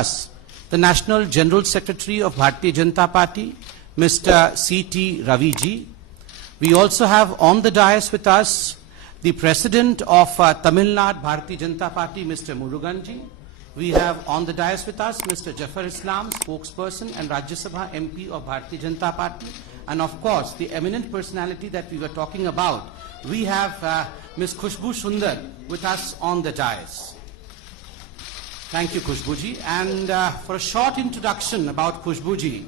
us the National General Secretary of Bharatiya Janata Party, Mr. C.T. Raviji. We also have on the dais with us the President of Tamil Nadu Bharatiya Janata Party, Mr. Muruganji. We have on the dais with us Mr. Jafar Islam, spokesperson and Rajya Sabha MP of Bharatiya Janata Party. And of course, the eminent personality that we were talking about, we have Ms. Khushbu Sundar with us on the dais. Thank you, Khushbuji. And for a short introduction about Khushbuji,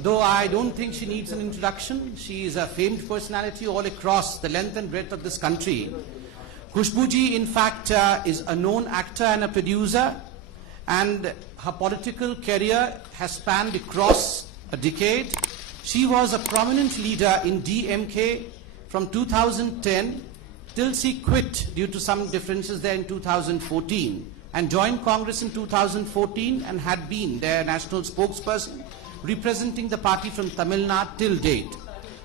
though I don't think she needs an introduction, she is a famed personality all across the length and breadth of this country. Khushbuji, in fact, is a known actor and a producer, and her political career has spanned across a decade. She was a prominent leader in DMK from 2010 till she quit due to some differences there in 2014 and joined Congress in 2014 and had been their national spokesperson representing the party from Tamil Nadu till date.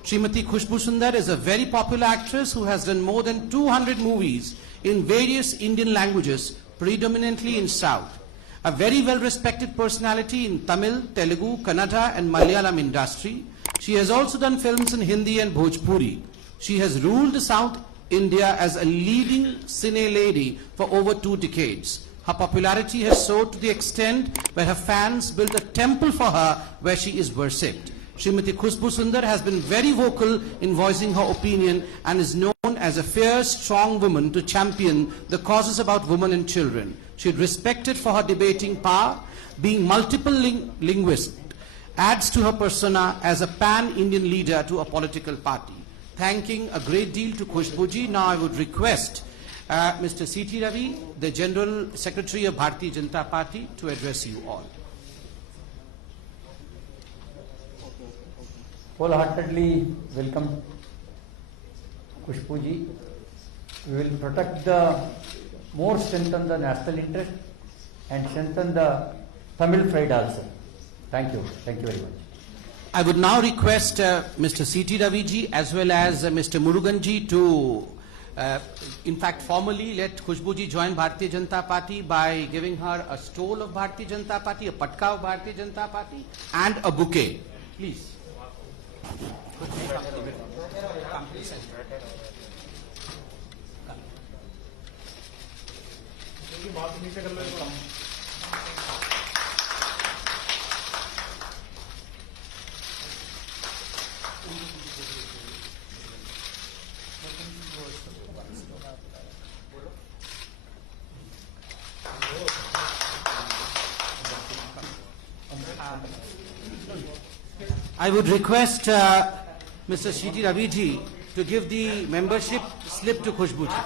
Srimati Khushbu Sundar is a very popular actress who has done more than 200 movies in various Indian languages, predominantly in South. A very well-respected personality in Tamil, Telugu, Kannada and Malayalam industry. She has also done films in Hindi and Bhojpuri. She has ruled South India as a leading cine lady for over 2 decades. Her popularity has soared to the extent where her fans built a temple for her where she is worshipped. Srimati Khushbu Sundar has been very vocal in voicing her opinion and is known as a fierce, strong woman to champion the causes about women and children. She is respected for her debating power, being multiple linguist, adds to her persona as a pan-Indian leader to a political party. Thanking a great deal to Khushbuji, now I would request Mr. C.T. Ravi, the General Secretary of Bharatiya Janata Party, to address you all. Wholeheartedly welcome Khushbuji. We will protect strengthen the national interest and strengthen the Tamil pride also. Thank you. Thank you very much. I would now request Mr. C.T. Raviji as well as Mr. Muruganji to in fact formally let Khushbuji join Bharatiya Janata Party by giving her a stole of Bharatiya Janata Party, a patka of Bharatiya Janata Party and a bouquet. Please. I would request Mr. C.T. Raviji to give the membership slip to Khushbuji.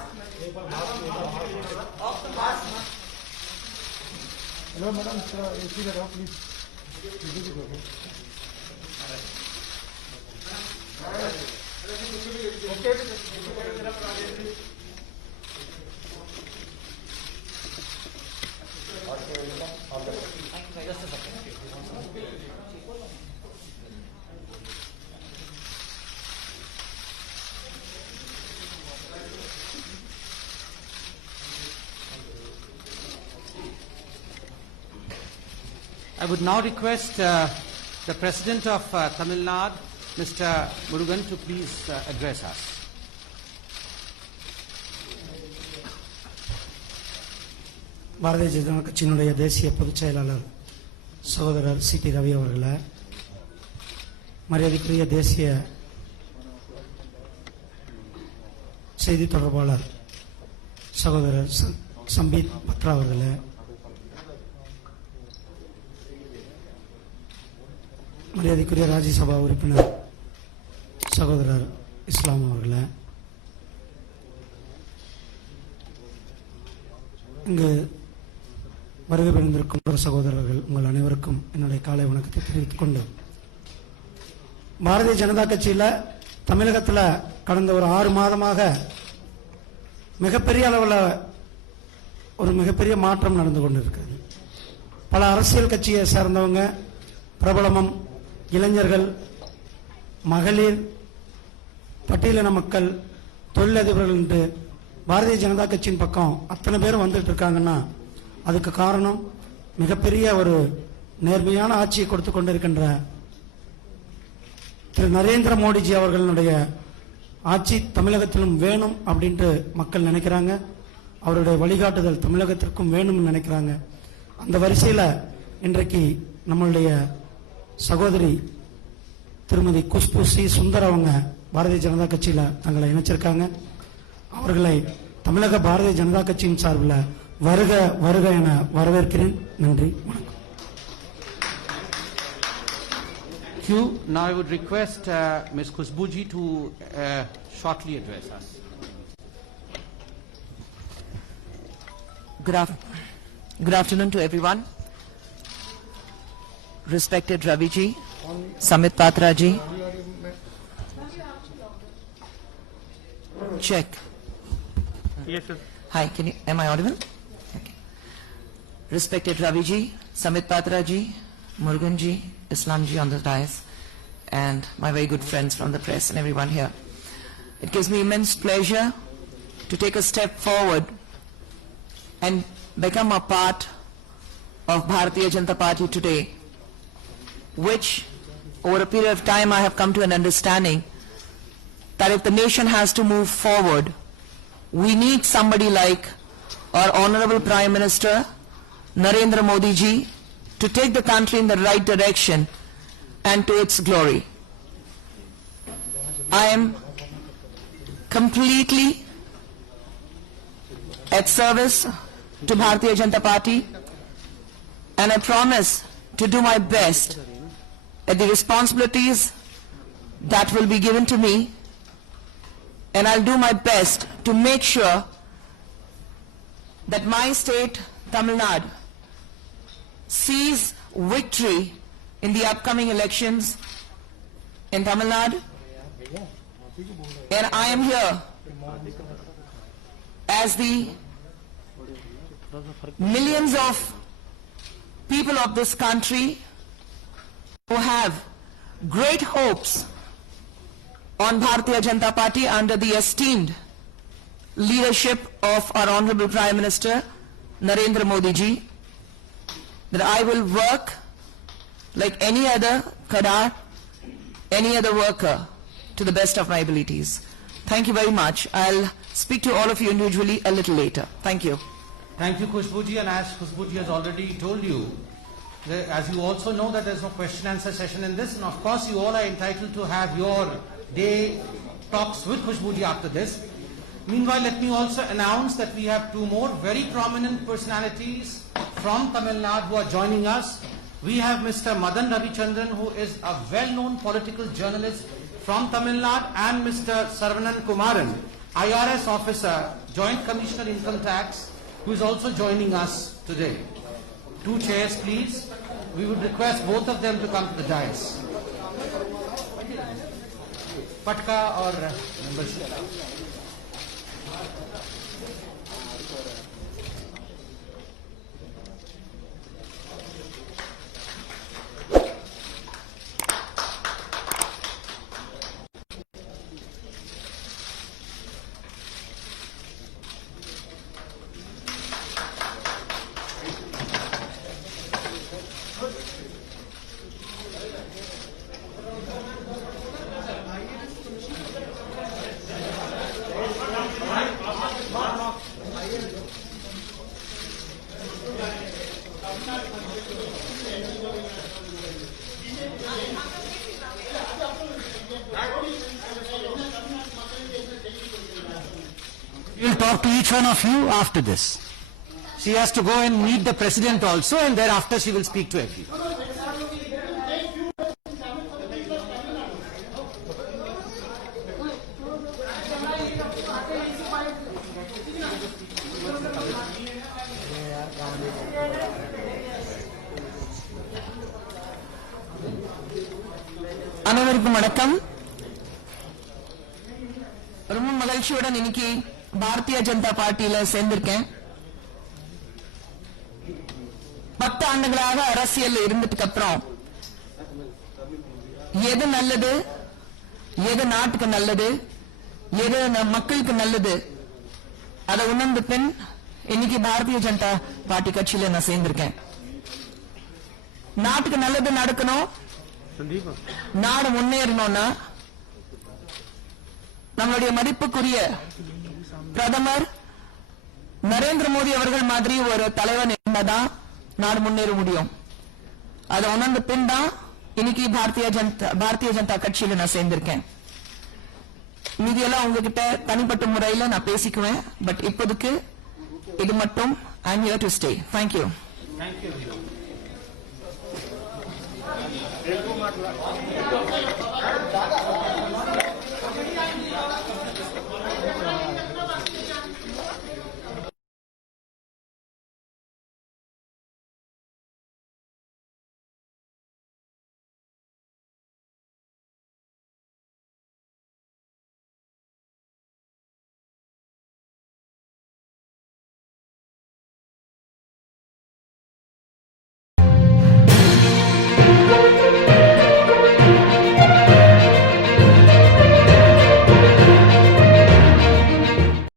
Hello, madam. Please. I would now request the President of Tamil Nadu, Mr. Murugan, to please address us. Bharatiya Janata கட்சியினுடைய தேசிய பொதுச் செயலாளர் சகோதரர் C.T. Ravi அவர்களே, மரியாதைக்குரிய தேசிய செய்தி தொடர்பாளர் சகோதரர் சம்பீத் பத்ரா அவர்களே, மரியாதைக்குரிய ராஜ்யசபா உறுப்பினர் சகோதரர் இஸ்லாம் அவர்களே, இங்கு வருகை புரிந்திருக்கும் சகோதரர்கள் உங்கள் அனைவருக்கும் என்னுடைய காலை வணக்கத்தை தெரிவித்துக் கொண்டு, பாரதிய ஜனதா கட்சியில் தமிழகத்தில் கடந்த ஒரு 6 மாதமாக மிகப்பெரிய அளவில் ஒரு மிகப்பெரிய மாற்றம் நடந்து கொண்டிருக்கிறது. பல அரசியல் கட்சியை சார்ந்தவங்க, பிரபலமும், இளைஞர்கள், மகளிர், பட்டியலின மக்கள், தொழிலதிபர்கள் என்று பாரதிய ஜனதா கட்சியின் பக்கம் அத்தனை பேரும் வந்துட்டு இருக்காங்கன்னா அதுக்கு காரணம் மிகப்பெரிய ஒரு நேர்மையான ஆட்சியை கொடுத்து கொண்டிருக்கின்ற திரு நரேந்திர மோடிஜி அவர்களுடைய ஆட்சி தமிழகத்திலும் வேணும் அப்படின்ட்டு மக்கள் நினைக்கிறாங்க. அவருடைய வழிகாட்டுதல் தமிழகத்திற்கும் வேணும்னு நினைக்கிறாங்க. அந்த வரிசையில் இன்றைக்கு நம்மளுடைய சகோதரி திருமதி குஷ்பு சி சுந்தர் அவங்க பாரதிய ஜனதா கட்சியில் தங்களை இணைச்சிருக்காங்க. அவர்களை தமிழக பாரதிய ஜனதா கட்சியின் சார்பில் வருக வருக என வரவேற்கிறேன். நன்றி, வணக்கம். Thank you. Now I would request Ms. Khushbuji to shortly address us. Good afternoon to everyone. Respected Ravi ji, Samit Patra ji. Check. Yes, sir. Hi, am I audible? Okay. Respected Ravi ji, Samit Patra ji, Murugan ji, Islam ji on the dais, and my very good friends from the press and everyone here. It gives me immense pleasure to take a step forward and become a part of Bharatiya Janata Party today, which over a period of time I have come to an understanding that if the nation has to move forward, we need somebody like our Honorable Prime Minister Narendra Modi ji to take the country in the right direction and to its glory. I am completely at service to Bharatiya Janata Party, and I promise to do my best at the responsibilities that will be given to me, and I'll do my best to make sure that my state, Tamil Nadu, sees victory in the upcoming elections in Tamil Nadu. And I am here as the millions of people of this country who have great hopes on Bharatiya Janata Party under the esteemed leadership of our Honorable Prime Minister Narendra Modi ji, that I will work like any other Kadar, any other worker, to the best of my abilities. Thank you very much. I'll speak to all of you individually a little later. Thank you. Thank you, Khushbuji, and as Khushbuji has already told you, as you also know that there's no question answer session in this, and of course you all are entitled to have your day talks with Khushbuji after this. Meanwhile, let me also announce that we have two more very prominent personalities from Tamil Nadu who are joining us. We have Mr. Madan Ravichandran, who is a well-known political journalist from Tamil Nadu, and Mr. Saravanan Kumaran, IRS officer, Joint Commissioner Income Tax, who is also joining us today. Two chairs, please. We would request both of them to come to the dais. Patka or membership? We will talk to each one of you after this. She has to go and meet the president also, and thereafter she will speak to everyone. அனைவருக்கும் வணக்கம். ரொம்ப மகிழ்ச்சியுடன் இன்னைக்கு பாரதிய ஜனதா பார்ட்டியில சேர்ந்திருக்கேன். 10 ஆண்டுகளாக அரசியல் இருந்ததுக்கு அப்புறம் எது நல்லது, எது நாட்டுக்கு நல்லது, எது மக்களுக்கு நல்லது, அதை உணர்ந்த பின் இன்னைக்கு பாரதிய ஜனதா பார்ட்டி கட்சியில நான் சேர்ந்திருக்கேன். நாட்டுக்கு நல்லது நடக்கணும், संदीप நாடு முன்னேறணும்னா நம்மளுடைய மதிப்புக்குரிய பிரதமர் நரேந்திர மோடி அவர்கள் மாதிரி ஒரு தலைவன் இருந்தாதான் நாடு முன்னேற முடியும். அதை உணர்ந்த பின் தான் இன்னைக்கு பாரதிய ஜனதா கட்சியில நான் சேர்ந்திருக்கேன். மீதியெல்லாம் உங்ககிட்ட தனிப்பட்ட முறையில நான் பேசிக்குவேன். பட் இப்போதைக்கு இது மட்டும் I am here to stay. Thank you. Thank you.